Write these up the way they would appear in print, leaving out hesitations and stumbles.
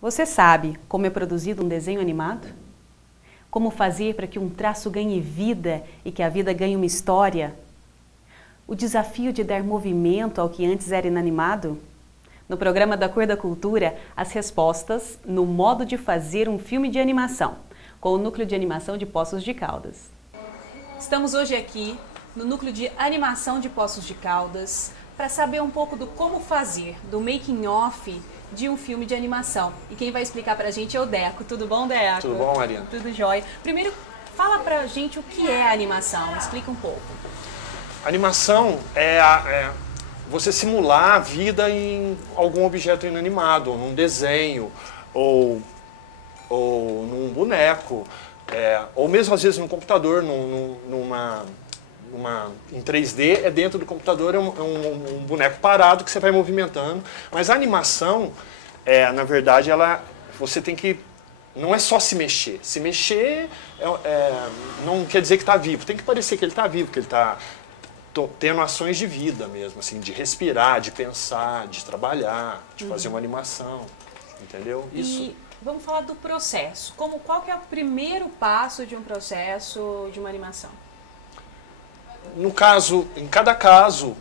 Você sabe como é produzido um desenho animado? Como fazer para que um traço ganhe vida e que a vida ganhe uma história? O desafio de dar movimento ao que antes era inanimado? No programa da Cor da Cultura, as respostas no modo de fazer um filme de animação, com o Núcleo de Animação de Poços de Caldas. Estamos hoje aqui no Núcleo de Animação de Poços de Caldas para saber um pouco do como fazer, do making of de um filme de animação. E quem vai explicar pra gente é o Deco. Tudo bom, Deco? Tudo bom, Marina? Tudo jóia. Primeiro, fala pra gente o que é a animação. Explica um pouco. A animação é você simular a vida em algum objeto inanimado, ou num desenho, ou num boneco, ou mesmo às vezes no computador, em 3D, dentro do computador, é um boneco parado que você vai movimentando. Mas a animação, na verdade, você tem que... Não é só se mexer. Se mexer não quer dizer que está vivo. Tem que parecer que ele está vivo, que ele está tendo ações de vida mesmo, assim, de respirar, de pensar, de trabalhar, de fazer uma animação, entendeu? Isso. Vamos falar do processo. Qual que é o primeiro passo de um processo de uma animação? No caso, em cada caso,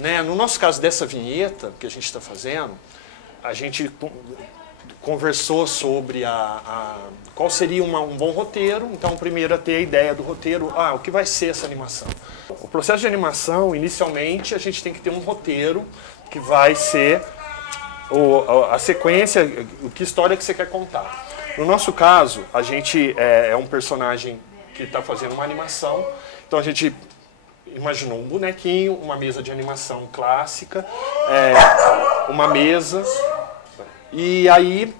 né, no nosso caso dessa vinheta que a gente está fazendo, a gente conversou sobre qual seria um bom roteiro. Então, primeiro é ter a ideia do roteiro, o que vai ser essa animação. O processo de animação, inicialmente, a gente tem que ter um roteiro que vai ser a sequência, que história que você quer contar. No nosso caso, a gente é um personagem que está fazendo uma animação, então a gente imaginou um bonequinho, uma mesa de animação clássica, uma mesa, e aí,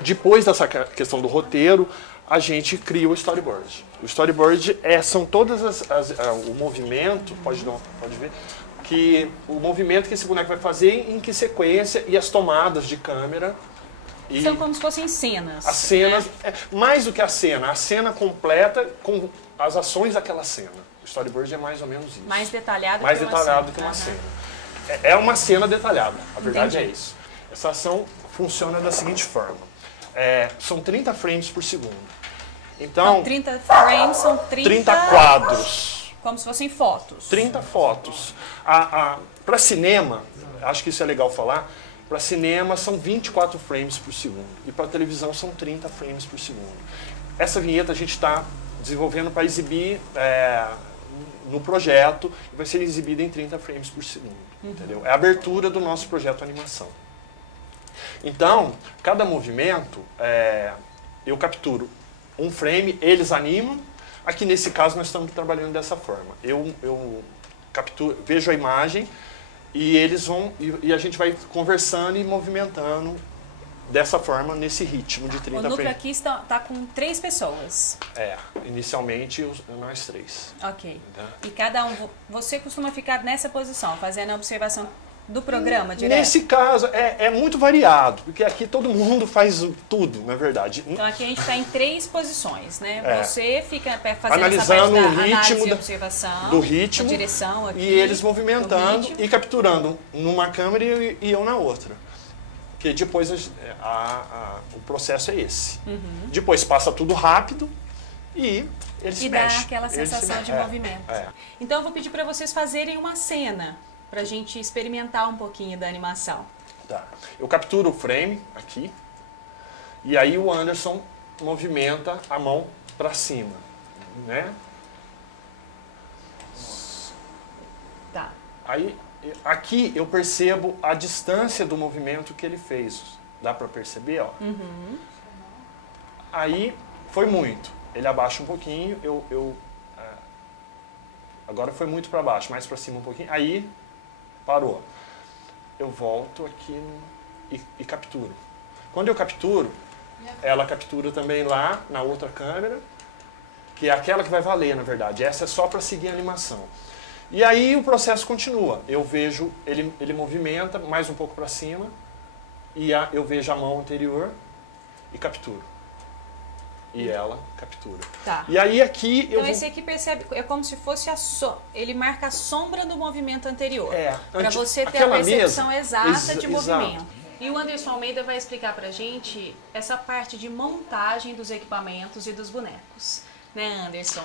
depois dessa questão do roteiro, a gente cria o storyboard. O storyboard são todas o movimento, pode ver, o movimento que esse boneco vai fazer, em que sequência, e as tomadas de câmera. São como se fossem cenas. As cenas, mais do que a cena completa com as ações daquela cena. O storyboard é mais ou menos isso. Mais detalhado que uma cena. É uma cena detalhada, a verdade é isso. Essa ação funciona da seguinte forma. São 30 frames por segundo. Então, 30 frames são 30 quadros. Como se fossem fotos. 30 fotos. Para cinema, acho que isso é legal falar, para cinema são 24 frames por segundo. E para televisão são 30 frames por segundo. Essa vinheta a gente está desenvolvendo para exibir no projeto, e vai ser exibida em 30 frames por segundo. Entendeu? É a abertura do nosso projeto animação. Então, cada movimento, eu capturo um frame, eles animam. Aqui nesse caso nós estamos trabalhando dessa forma. Eu capturo, vejo a imagem e eles vão, e a gente vai conversando e movimentando dessa forma, nesse ritmo de 30 frames. O núcleo aqui está com 3 pessoas. Inicialmente nós 3. Ok. E cada um, você costuma ficar nessa posição, fazendo a observação do programa direto? Nesse caso, é muito variado, porque aqui todo mundo faz tudo, na verdade. Então aqui a gente está em 3 posições, né? Você fica fazendo analisando essa parte o ritmo análise e observação, do ritmo, a direção aqui, e eles movimentando e capturando numa câmera e eu na outra. Porque depois o processo é esse. Depois passa tudo rápido e eles se mexem. E dá aquela sensação de movimento. Então eu vou pedir para vocês fazerem uma cena, para a gente experimentar um pouquinho da animação. Tá. Eu capturo o frame aqui, e aí o Anderson movimenta a mão para cima, né? Tá. Aí, aqui eu percebo a distância do movimento que ele fez. Dá para perceber, ó? Aí, foi muito. Ele abaixa um pouquinho, agora foi muito para baixo, mais para cima um pouquinho. Aí, parou. Eu volto aqui e capturo. Quando eu capturo, ela captura também lá na outra câmera, que é aquela que vai valer, na verdade. Essa é só para seguir a animação. E aí o processo continua. Eu vejo, ele movimenta mais um pouco para cima, e eu vejo a mão anterior e capturo. e ela captura. Tá. E aí aqui então esse aqui percebe, é como se fosse ele marca a sombra do movimento anterior. Para você ter a percepção exata de movimento. E o Anderson Almeida vai explicar pra gente essa parte de montagem dos equipamentos e dos bonecos. Né, Anderson?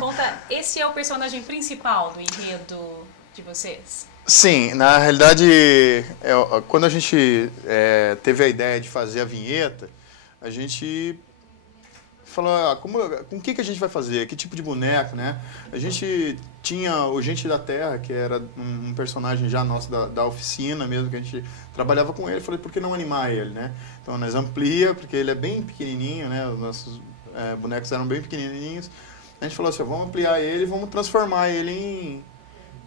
Conta, esse é o personagem principal do enredo de vocês? Sim, na realidade, quando a gente teve a ideia de fazer a vinheta, a gente falou, com o que a gente vai fazer? Que tipo de boneco, né? A gente tinha o Gente da Terra, que era um personagem já nosso da oficina mesmo, que a gente trabalhava com ele. Falei, por que não animar ele, né? Então nós amplia, porque ele é bem pequenininho, né? Os nossos bonecos eram bem pequenininhos. A gente falou assim, vamos ampliar ele e vamos transformar ele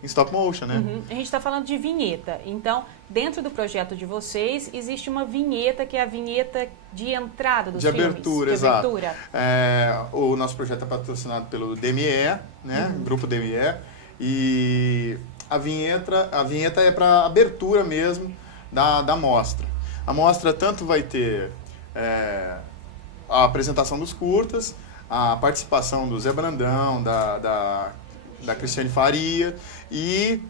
em stop motion, né? A gente está falando de vinheta. Então, dentro do projeto de vocês, existe uma vinheta que é a vinheta de entrada dos filmes. Abertura, exato. O nosso projeto é patrocinado pelo DME, né? Grupo DME. E a vinheta é para abertura mesmo da mostra. A mostra tanto vai ter a apresentação dos curtas, a participação do Zé Brandão, da Cristiane Faria e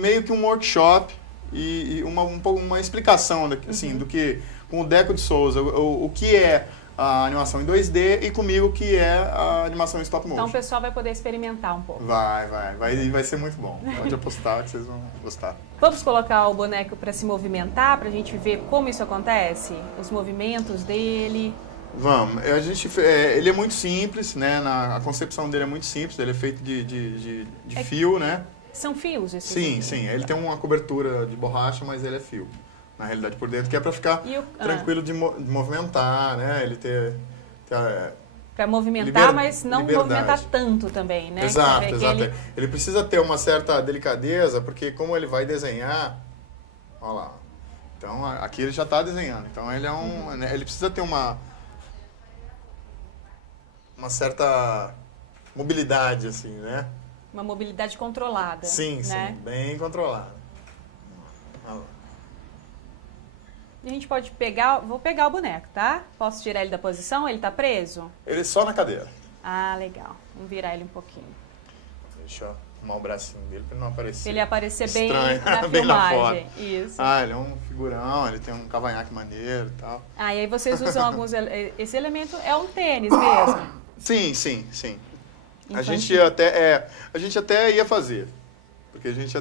meio que um workshop e uma explicação assim, do que, com o Deco de Souza, o que é a animação em 2D e comigo o que é a animação em stop motion. Então o pessoal vai poder experimentar um pouco. Vai ser muito bom. Pode apostar que vocês vão gostar. Vamos colocar o boneco para se movimentar, para a gente ver como isso acontece? Os movimentos dele... Vamos. Ele é muito simples, né? A concepção dele é muito simples, ele é feito de fio, né? São fios esses? Sim. Ele tem uma cobertura de borracha, mas ele é fio. Na realidade, por dentro, que é para ficar tranquilo de movimentar, né? Ele para movimentar, mas não movimentar tanto também, né? Exato. Ele precisa ter uma certa delicadeza, porque como ele vai desenhar... Olha lá. Então, aqui ele já está desenhando. Então, ele ele precisa ter uma certa mobilidade, assim, né? Uma mobilidade controlada. Sim, né? Bem controlada. A gente pode pegar, vou pegar o boneco, tá? Posso tirar ele da posição? Ele tá preso? Ele só na cadeira. Ah, legal. Vamos virar ele um pouquinho. Deixa eu arrumar o bracinho dele pra ele não aparecer. Ele aparecer estranho, bem na bem filmagem. Lá fora. Isso. Ele é um figurão, ele tem um cavanhaque maneiro e tal. E aí vocês usam alguns... Esse elemento é um tênis mesmo? Sim. A gente até ia fazer. Porque a gente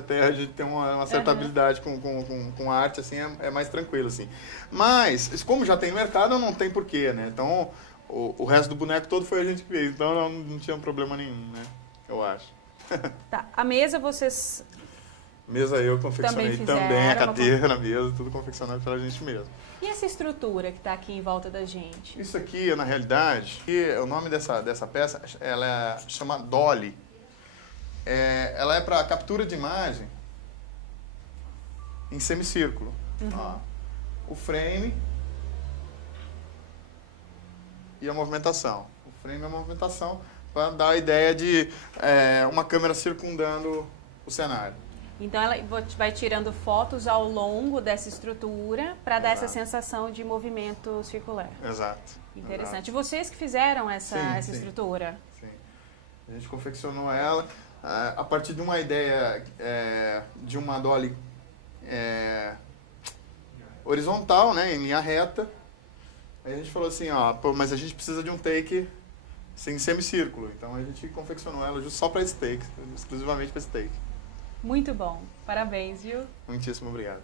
tem uma certa habilidade com arte, assim, é mais tranquilo, assim. Mas, como já tem mercado, não tem porquê, né? Então, o resto do boneco todo foi a gente que fez. Então, não tinha problema nenhum, né? Eu acho. Tá. A mesa vocês... Mesa eu confeccionei também a cadeira, a mesa, tudo confeccionado pela gente mesmo. E essa estrutura que está aqui em volta da gente? Isso aqui, na realidade, o nome dessa peça, ela chama Dolly. Ela é para captura de imagem em semicírculo. O frame e a movimentação. O frame e a movimentação para dar a ideia de uma câmera circundando o cenário. Então ela vai tirando fotos ao longo dessa estrutura para dar essa sensação de movimento circular. Exato. Interessante. E vocês que fizeram essa estrutura? Sim. A gente confeccionou ela a partir de uma ideia de uma dolly horizontal, né, em linha reta. Aí a gente falou assim, mas a gente precisa de um take sem semicírculo. Então a gente confeccionou ela só para esse take, exclusivamente para esse take. Muito bom. Parabéns, viu? Muitíssimo obrigado.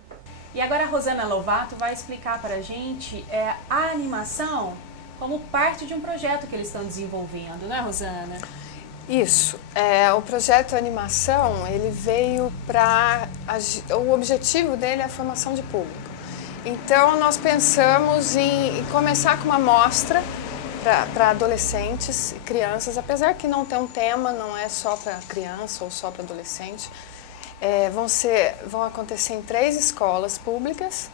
E agora a Rosana Lovato vai explicar para a gente a animação como parte de um projeto que eles estão desenvolvendo, né, Rosana? Isso. O projeto Animação, ele veio para... O objetivo dele é a formação de público. Então, nós pensamos em começar com uma mostra para adolescentes e crianças, apesar que não tem um tema, não é só para criança ou só para adolescente. Vão acontecer em 3 escolas públicas,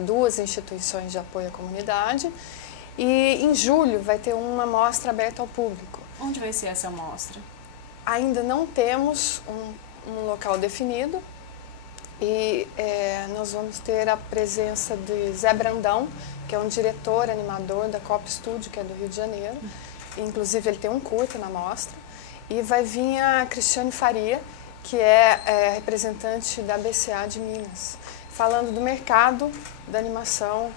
2 instituições de apoio à comunidade, e em julho vai ter uma mostra aberta ao público. Onde vai ser essa mostra? Ainda não temos um local definido, E nós vamos ter a presença de Zé Brandão, que é um diretor, animador da Copa Estúdio, que é do Rio de Janeiro. Inclusive, ele tem um curta na mostra. E vai vir a Cristiane Faria, que é representante da BCA de Minas, falando do mercado da animação.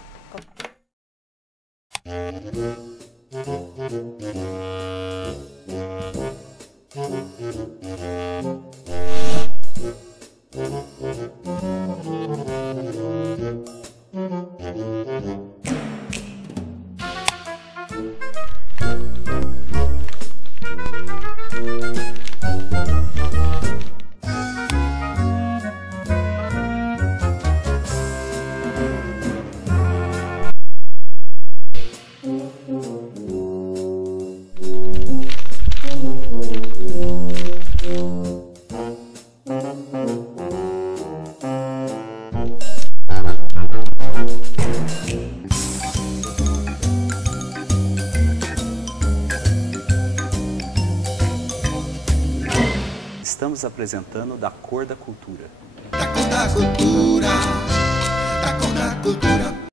Estamos apresentando Da Cor da Cultura. Da Cor da Cultura, da Cor da Cultura.